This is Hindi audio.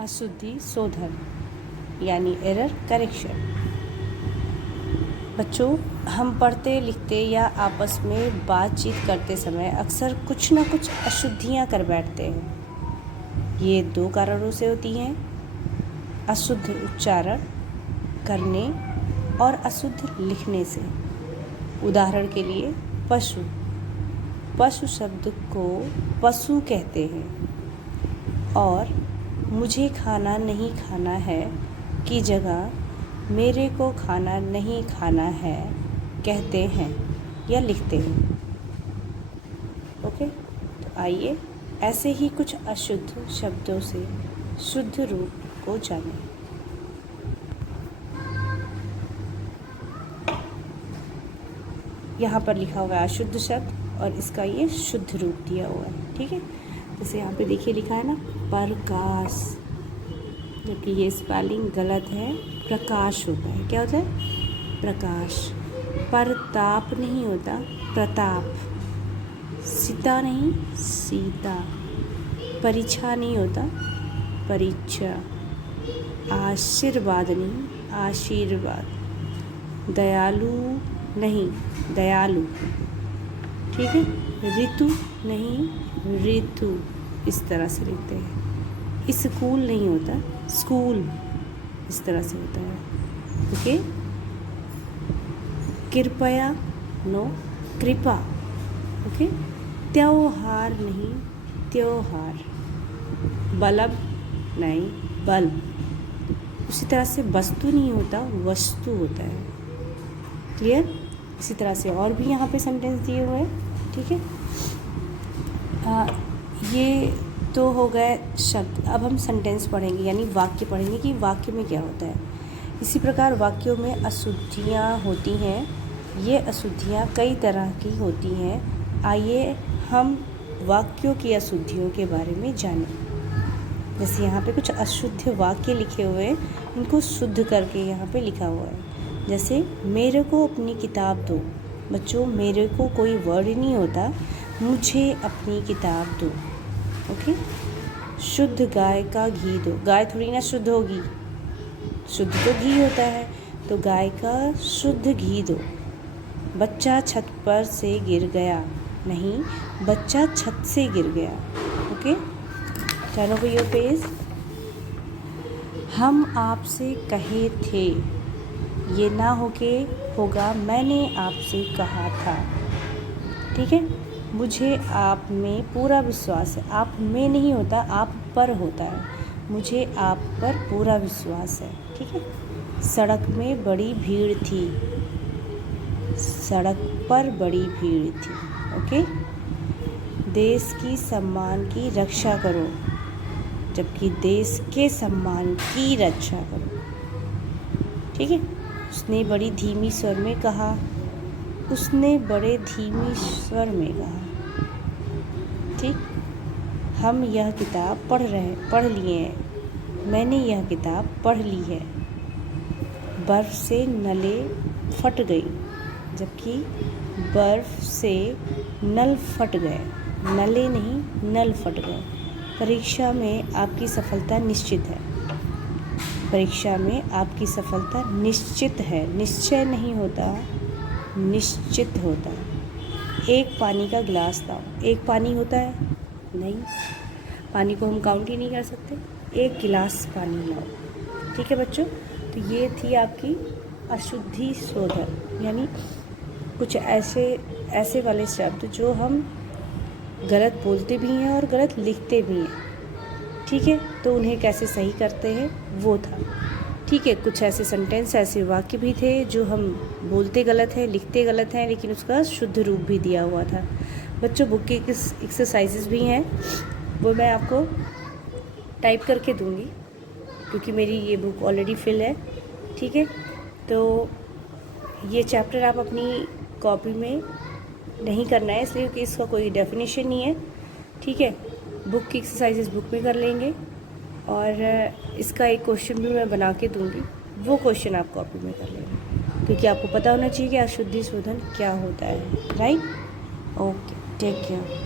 अशुद्धि शोधन यानी एरर करेक्शन। बच्चों, हम पढ़ते लिखते या आपस में बातचीत करते समय अक्सर कुछ ना कुछ अशुद्धियाँ कर बैठते हैं। ये 2 कारणों से होती हैं: अशुद्ध उच्चारण करने और अशुद्ध लिखने से। उदाहरण के लिए पशु, पशु शब्द को पशु कहते हैं और मुझे खाना नहीं खाना है की जगह मेरे को खाना नहीं खाना है कहते हैं या लिखते हैं। ओके, तो आइए ऐसे ही कुछ अशुद्ध शब्दों से शुद्ध रूप को जानें। यहाँ पर लिखा हुआ है अशुद्ध शब्द और इसका ये शुद्ध रूप दिया हुआ है। ठीक है, जैसे यहाँ पे देखिए लिखा है ना प्रकाश, जबकि ये स्पेलिंग गलत है, प्रकाश होता है। क्या होता है? प्रकाश। प्रताप नहीं होता, प्रताप। सीता नहीं, सीता। परीक्षा नहीं होता, परीक्षा। आशीर्वाद नहीं, आशीर्वाद। दयालु नहीं, दयालु। ठीक है, ऋतु नहीं, ऋतु। इस तरह से लिखते हैं। स्कूल नहीं होता, स्कूल। इस तरह से होता है। ओके, कृपया नो, कृपा। ओके, त्योहार नहीं, त्योहार। बल्ब नहीं, बल्ब। उसी तरह से वस्तु नहीं होता, वस्तु होता है। क्लियर? इसी तरह से और भी यहाँ पे सेंटेंस दिए हुए हैं। ठीक है, ये तो हो गए शब्द। अब हम सेंटेंस पढ़ेंगे यानी वाक्य पढ़ेंगे कि वाक्य में क्या होता है। इसी प्रकार वाक्यों में अशुद्धियाँ होती हैं। ये अशुद्धियाँ कई तरह की होती हैं। आइए हम वाक्यों की अशुद्धियों के बारे में जानें। जैसे यहाँ पे कुछ अशुद्ध वाक्य लिखे हुए हैं, इनको शुद्ध करके यहाँ पे लिखा हुआ है। जैसे मेरे को अपनी किताब दो। बच्चों, मेरे को कोई वर्ड नहीं होता, मुझे अपनी किताब दो। ओके, शुद्ध गाय का घी दो। गाय थोड़ी ना शुद्ध होगी, शुद्ध तो घी होता है, तो गाय का शुद्ध घी दो। बच्चा छत पर से गिर गया। नहीं, बच्चा छत से गिर गया। Okay, turn over your page. हम आपसे कहे थे। ये ना होगा मैंने आपसे कहा था। ठीक है, मुझे आप में पूरा विश्वास है। आप में नहीं होता, आप पर होता है। मुझे आप पर पूरा विश्वास है। ठीक है, सड़क में बड़ी भीड़ थी। सड़क पर बड़ी भीड़ थी। ओके, देश की सम्मान की रक्षा करो, जबकि देश के सम्मान की रक्षा करो। ठीक है, उसने बड़ी धीमी स्वर में कहा। उसने बड़े धीमी स्वर में कहा। ठीक, हम यह किताब पढ़ लिए हैं। मैंने यह किताब पढ़ ली है। बर्फ़ से नलें फट गई, जबकि बर्फ़ से नल फट गए। नलें नहीं, नल फट गए। परीक्षा में आपकी सफलता निश्चित है। परीक्षा में आपकी सफलता निश्चित है। निश्चय नहीं होता, निश्चित होता है। एक पानी का गिलास लाओ। एक पानी होता है? नहीं, पानी को हम काउंट ही नहीं कर सकते। एक गिलास पानी लाओ। ठीक है बच्चों, तो ये थी आपकी अशुद्धि शोधन, यानी कुछ ऐसे वाले शब्द जो हम गलत बोलते भी हैं और गलत लिखते भी हैं। ठीक है, तो उन्हें कैसे सही करते हैं वो था। ठीक है, कुछ ऐसे सेंटेंस, ऐसे वाक्य भी थे जो हम बोलते गलत हैं, लिखते गलत हैं, लेकिन उसका शुद्ध रूप भी दिया हुआ था। बच्चों, बुक की एक्सरसाइजेज भी हैं, वो मैं आपको टाइप करके दूंगी क्योंकि मेरी ये बुक ऑलरेडी फिल है। ठीक है, तो ये चैप्टर आप अपनी कॉपी में नहीं करना है, इसलिए कि इसका कोई डेफिनेशन नहीं है। ठीक है, बुक की एक्सरसाइजेज बुक में कर लेंगे और इसका एक क्वेश्चन भी मैं बना के दूंगी, वो क्वेश्चन आप कॉपी में कर लेना, क्योंकि आपको पता होना चाहिए कि अशुद्धि शोधन क्या होता है। राइट? Okay, take care.